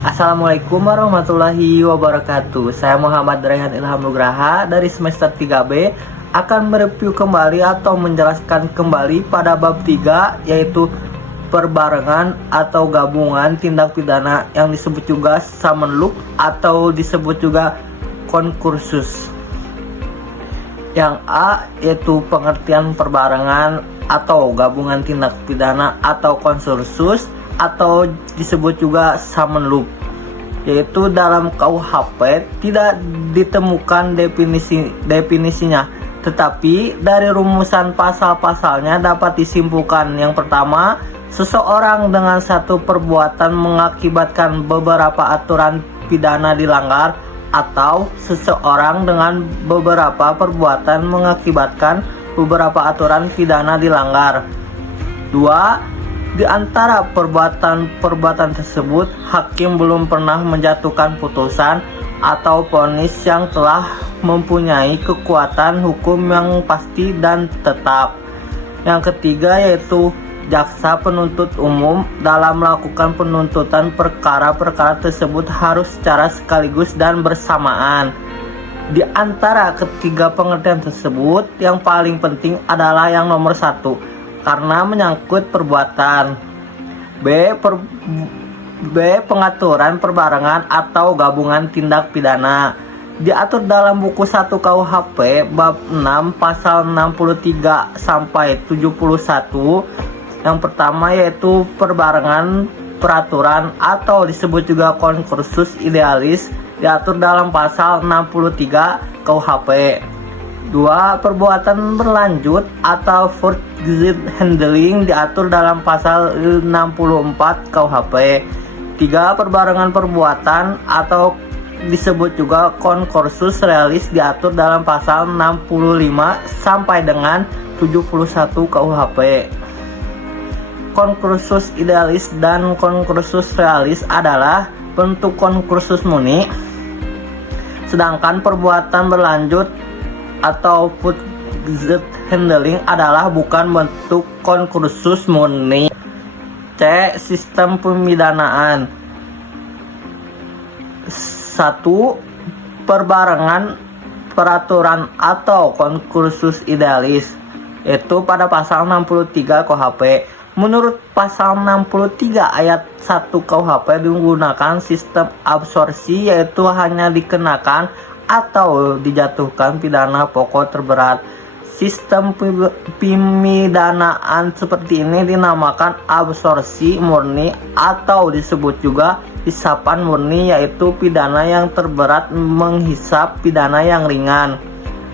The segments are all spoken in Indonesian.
Assalamualaikum warahmatullahi wabarakatuh. Saya Muhammad Raihan Ilham Nugraha dari semester 3B akan mereview kembali atau menjelaskan kembali pada bab 3, yaitu perbarengan atau gabungan tindak pidana yang disebut juga samenloop atau disebut juga konkursus. Yang A yaitu pengertian perbarengan atau gabungan tindak pidana atau konkursus atau disebut juga samenloop, yaitu dalam KUHP tidak ditemukan definisinya, tetapi dari rumusan pasal-pasalnya dapat disimpulkan. Yang pertama, seseorang dengan satu perbuatan mengakibatkan beberapa aturan pidana dilanggar, atau seseorang dengan beberapa perbuatan mengakibatkan beberapa aturan pidana dilanggar. 2. Di antara perbuatan tersebut, hakim belum pernah menjatuhkan putusan atau vonis yang telah mempunyai kekuatan hukum yang pasti dan tetap. Yang ketiga yaitu jaksa penuntut umum dalam melakukan penuntutan perkara-perkara tersebut harus secara sekaligus dan bersamaan. Di antara ketiga pengertian tersebut, yang paling penting adalah yang nomor 1, karena menyangkut perbuatan. B. Pengaturan perbarengan atau gabungan tindak pidana diatur dalam buku 1 KUHP bab 6 pasal 63 sampai 71. Yang pertama yaitu perbarengan peraturan atau disebut juga konkursus idealis diatur dalam pasal 63 KUHP. 2. Perbuatan berlanjut atau forced handling diatur dalam pasal 64 KUHP. 3. Perbarengan perbuatan atau disebut juga konkursus realis diatur dalam pasal 65 sampai dengan 71 KUHP. Konkursus idealis dan konkursus realis adalah bentuk konkursus murni, sedangkan perbuatan berlanjut atau forced handling adalah bukan bentuk konkursus murni. C. Sistem pemidanaan. 1. Perbarengan peraturan atau konkursus idealis, yaitu pada pasal 63 KUHP. Menurut pasal 63 ayat 1 KUHP digunakan sistem absorpsi, yaitu hanya dikenakan atau dijatuhkan pidana pokok terberat. Sistem pemidanaan seperti ini dinamakan absorpsi murni atau disebut juga hisapan murni, yaitu pidana yang terberat menghisap pidana yang ringan.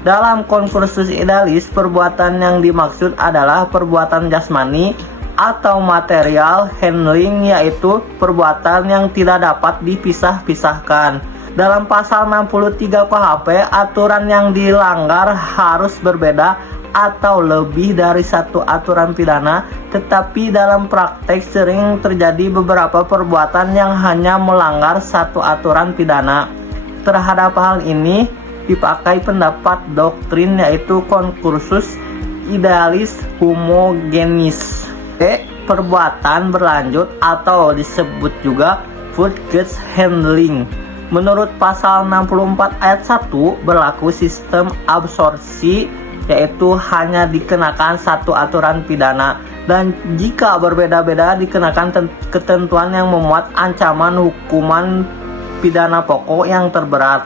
Dalam konkursus idealis, perbuatan yang dimaksud adalah perbuatan jasmani atau material handling, yaitu perbuatan yang tidak dapat dipisah-pisahkan. Dalam pasal 63 KUHP, aturan yang dilanggar harus berbeda atau lebih dari satu aturan pidana, tetapi dalam praktek sering terjadi beberapa perbuatan yang hanya melanggar satu aturan pidana. Terhadap hal ini dipakai pendapat doktrin, yaitu konkursus idealis homogenis. Perbuatan berlanjut atau disebut juga forced handling. Menurut pasal 64 ayat 1 berlaku sistem absorpsi, yaitu hanya dikenakan satu aturan pidana, dan jika berbeda-beda dikenakan ketentuan yang memuat ancaman hukuman pidana pokok yang terberat.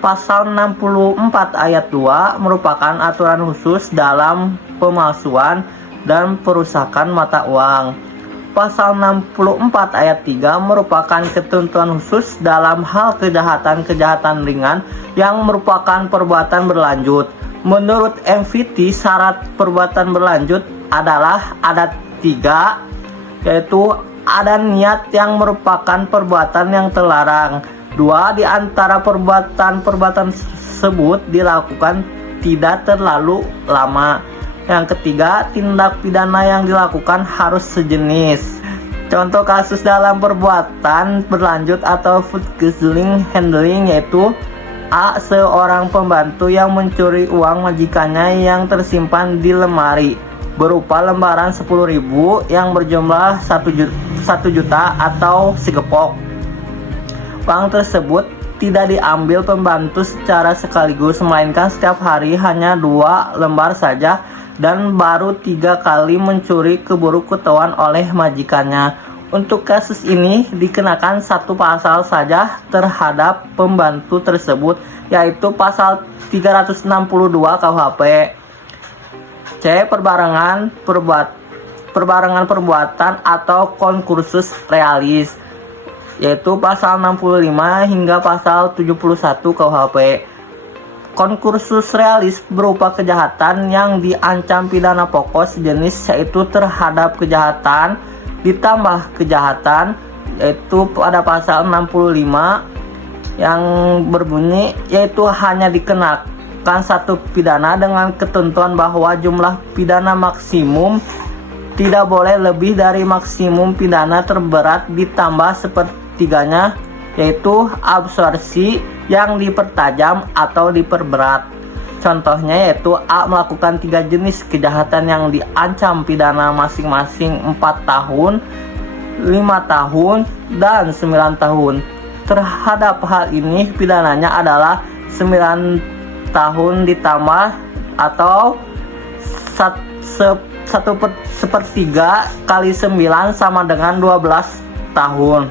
Pasal 64 ayat 2 merupakan aturan khusus dalam pemalsuan dan perusakan mata uang. Pasal 64 ayat 3 merupakan ketentuan khusus dalam hal kejahatan ringan yang merupakan perbuatan berlanjut. Menurut MVT, syarat perbuatan berlanjut adalah ada 3, yaitu ada niat yang merupakan perbuatan yang terlarang. 2. Di antara perbuatan tersebut dilakukan tidak terlalu lama. Yang ketiga, tindak pidana yang dilakukan harus sejenis. Contoh kasus dalam perbuatan berlanjut atau forced handling yaitu A. Seorang pembantu yang mencuri uang majikannya yang tersimpan di lemari berupa lembaran 10.000 yang berjumlah 1 juta atau segepok. Uang tersebut tidak diambil pembantu secara sekaligus, melainkan setiap hari hanya 2 lembar saja, dan baru 3 kali mencuri keburu ketahuan oleh majikannya. Untuk kasus ini dikenakan 1 pasal saja terhadap pembantu tersebut, yaitu pasal 362 KUHP. C. Perbarengan perbuatan atau konkursus realis, yaitu pasal 65 hingga pasal 71 KUHP. Konkursus realis berupa kejahatan yang diancam pidana pokok sejenis, yaitu terhadap kejahatan ditambah kejahatan, yaitu pada pasal 65 yang berbunyi yaitu hanya dikenakan 1 pidana dengan ketentuan bahwa jumlah pidana maksimum tidak boleh lebih dari maksimum pidana terberat ditambah sepertiganya, yaitu absorpsi yang dipertajam atau diperberat. Contohnya yaitu A. Melakukan 3 jenis kejahatan yang diancam pidana masing-masing 4 tahun, 5 tahun, dan 9 tahun. Terhadap hal ini pidananya adalah 9 tahun ditambah atau 1/3 kali 9 sama dengan 12 tahun.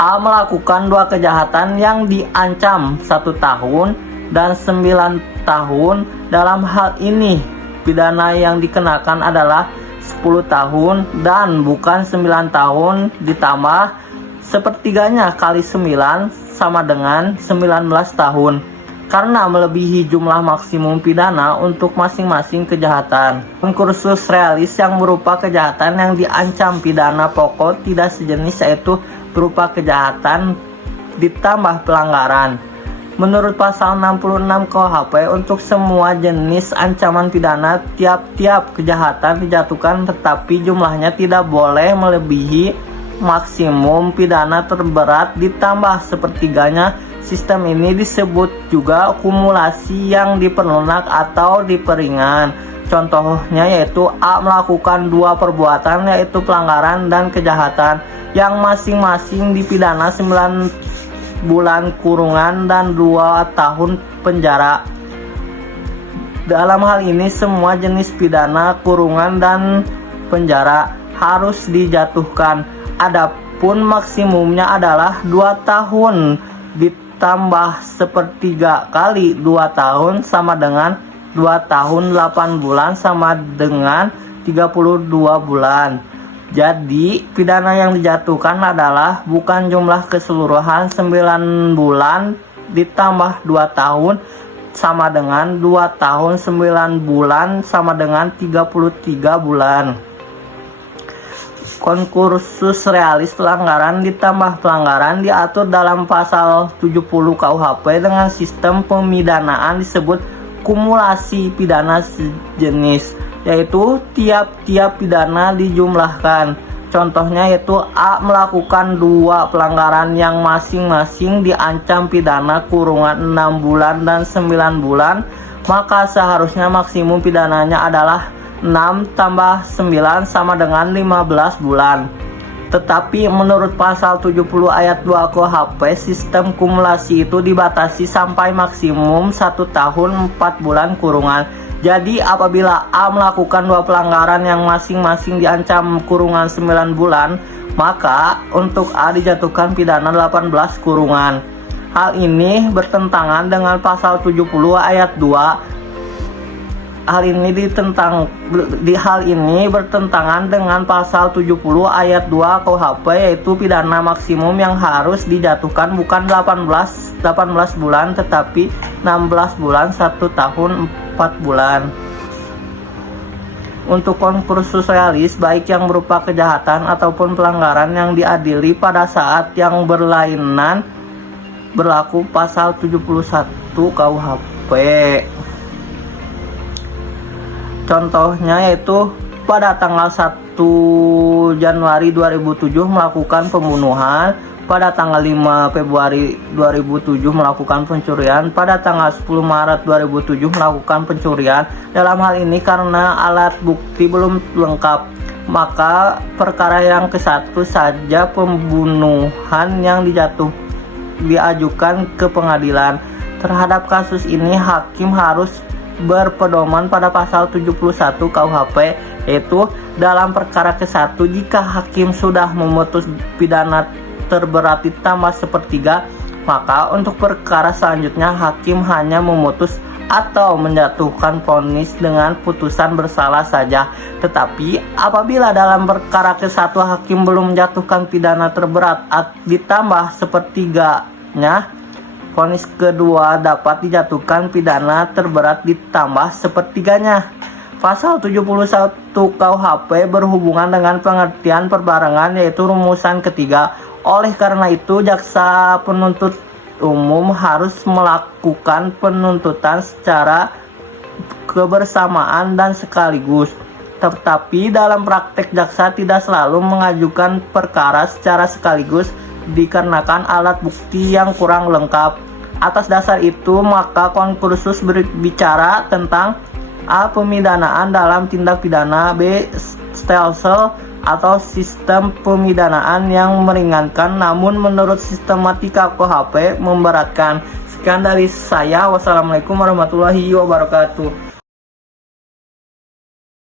A. Melakukan 2 kejahatan yang diancam 1 tahun dan 9 tahun. Dalam hal ini pidana yang dikenakan adalah 10 tahun dan bukan 9 tahun ditambah sepertiganya kali 9 sama dengan 19 tahun, karena melebihi jumlah maksimum pidana untuk masing-masing kejahatan. Konkursus realis yang berupa kejahatan yang diancam pidana pokok tidak sejenis, yaitu berupa kejahatan ditambah pelanggaran. Menurut pasal 66 KUHP, untuk semua jenis ancaman pidana, tiap-tiap kejahatan dijatuhkan tetapi jumlahnya tidak boleh melebihi maksimum pidana terberat ditambah sepertiganya. Sistem ini disebut juga kumulasi yang diperlunak atau diperingan. Contohnya yaitu A. Melakukan 2 perbuatan, yaitu pelanggaran dan kejahatan, yang masing-masing dipidana 9 bulan kurungan dan 2 tahun penjara. Dalam hal ini semua jenis pidana kurungan dan penjara harus dijatuhkan. Adapun maksimumnya adalah 2 tahun ditambah sepertiga kali 2 tahun sama dengan 2 tahun 8 bulan sama dengan 32 bulan. Jadi pidana yang dijatuhkan adalah bukan jumlah keseluruhan 9 bulan ditambah 2 tahun sama dengan 2 tahun 9 bulan sama dengan 33 bulan. Konkursus realis pelanggaran ditambah pelanggaran diatur dalam pasal 70 KUHP dengan sistem pemidanaan disebut kumulasi pidana sejenis, yaitu tiap-tiap pidana dijumlahkan. Contohnya yaitu A. Melakukan 2 pelanggaran yang masing-masing diancam pidana kurungan 6 bulan dan 9 bulan, maka seharusnya maksimum pidananya adalah 6 tambah 9 sama dengan 15 bulan. Tetapi menurut pasal 70 ayat 2 KUHP, sistem kumulasi itu dibatasi sampai maksimum 1 tahun 4 bulan kurungan. Jadi apabila A melakukan 2 pelanggaran yang masing-masing diancam kurungan 9 bulan, maka untuk A dijatuhkan pidana 18 kurungan. Hal ini bertentangan dengan pasal 70 ayat 2. Hal ini bertentangan dengan pasal 70 ayat 2 KUHP, yaitu pidana maksimum yang harus dijatuhkan bukan 18 bulan tetapi 16 bulan 1 tahun 4 bulan. Untuk konkursus realis baik yang berupa kejahatan ataupun pelanggaran yang diadili pada saat yang berlainan berlaku pasal 71 KUHP. Contohnya yaitu pada tanggal 1 Januari 2007 melakukan pembunuhan, pada tanggal 5 Februari 2007 melakukan pencurian, pada tanggal 10 Maret 2007 melakukan pencurian. Dalam hal ini karena alat bukti belum lengkap, maka perkara yang ke-1 saja pembunuhan yang diajukan ke pengadilan. Terhadap kasus ini hakim harus berpedoman pada pasal 71 KUHP, yaitu dalam perkara ke-1 jika hakim sudah memutus pidana terberat ditambah sepertiga, maka untuk perkara selanjutnya hakim hanya memutus atau menjatuhkan vonis dengan putusan bersalah saja. Tetapi apabila dalam perkara ke-1 hakim belum menjatuhkan pidana terberat ditambah sepertiganya, vonis kedua dapat dijatuhkan pidana terberat ditambah sepertiganya. Pasal 71 KUHP berhubungan dengan pengertian perbarengan, yaitu rumusan ketiga. Oleh karena itu, jaksa penuntut umum harus melakukan penuntutan secara kebersamaan dan sekaligus. Tetapi dalam praktek jaksa tidak selalu mengajukan perkara secara sekaligus dikarenakan alat bukti yang kurang lengkap. Atas dasar itu, maka konkursus berbicara tentang A. Pemidanaan dalam tindak pidana, B. Stelsel atau sistem pemidanaan yang meringankan namun menurut sistematika KUHP memberatkan. Sekian dari saya. Wassalamualaikum warahmatullahi wabarakatuh.